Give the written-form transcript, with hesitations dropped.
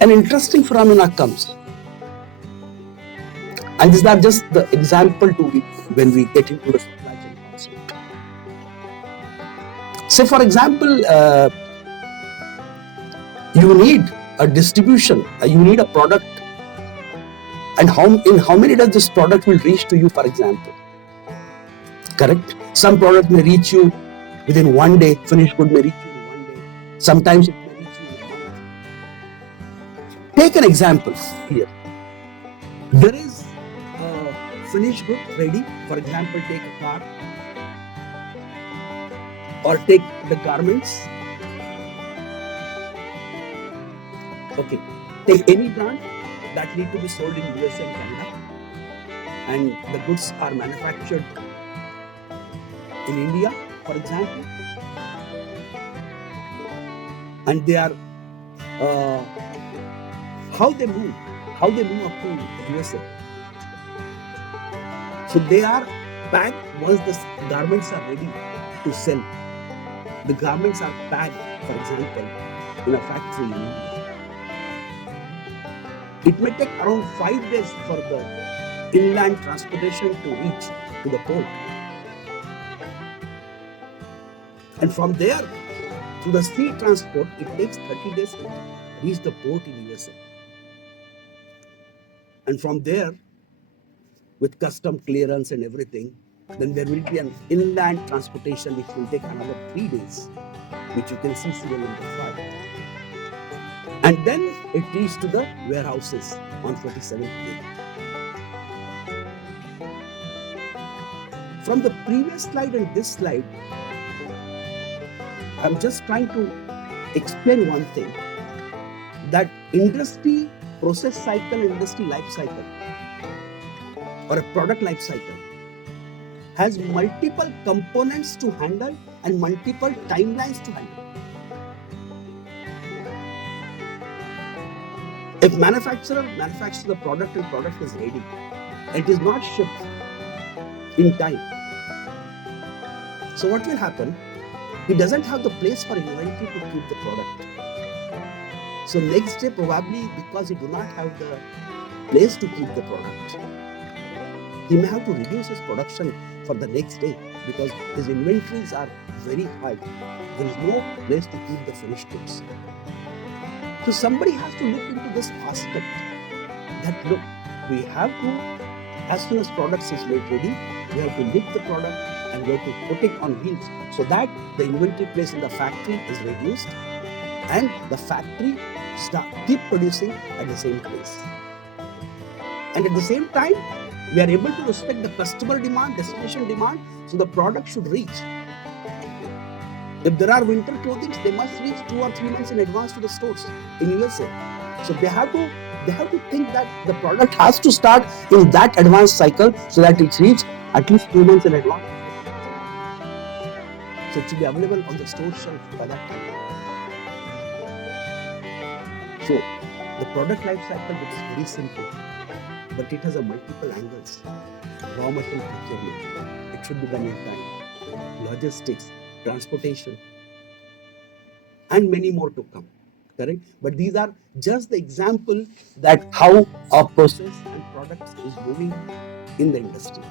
An interesting phenomena comes, and these are just the example to when we get into the supply chain concept. Say, for example, you need a distribution, you need a product, and in how many days this product will reach to you, for example. Correct? Some product may reach you within 1 day, finished good may reach you in 1 day. Sometimes it may reach you in a month. Take an example here. There is a finished good ready. For example, take a car or take the garments. Okay, take any brand that need to be sold in USA and Canada, and the goods are manufactured in India, for example, and they are how they move up to USA. So they are packed once the garments are ready to sell. The garments are packed, for example, in a factory in India. It may take around 5 days for the inland transportation to reach to the port. And from there, to the sea transport, it takes 30 days to reach the port in USA. And from there, with custom clearance and everything, then there will be an inland transportation which will take another 3 days, which you can see serial number 5. And then it reaches to the warehouses on 47th day. From the previous slide and this slide, I'm just trying to explain one thing, that industry process cycle and industry life cycle or a product life cycle has multiple components to handle and multiple timelines to handle. If manufacturer manufactures the product and product is ready, it is not shipped in time. So what will happen? He doesn't have the place for inventory to keep the product. So next day, probably because he do not have the place to keep the product, he may have to reduce his production for the next day because his inventories are very high. There is no place to keep the finished goods. So somebody has to look into this aspect that look, we have to, as soon as products is made ready, we have to lift the product and we have to put it on wheels so that the inventory place in the factory is reduced and the factory keep producing at the same place. And at the same time, we are able to respect the customer demand, destination demand, so the product should reach. If there are winter clothing, they must reach 2 or 3 months in advance to the stores in USA. So they have to think that the product has to start in that advanced cycle so that it reaches at least 2 months in advance. So it should be available on the store shelf by that time. So the product life cycle is very simple, but it has a multiple angles. Raw material procurement, it should be done in time. Logistics, transportation, and many more to come. Correct? But these are just the example that how a process and products is moving in the industry.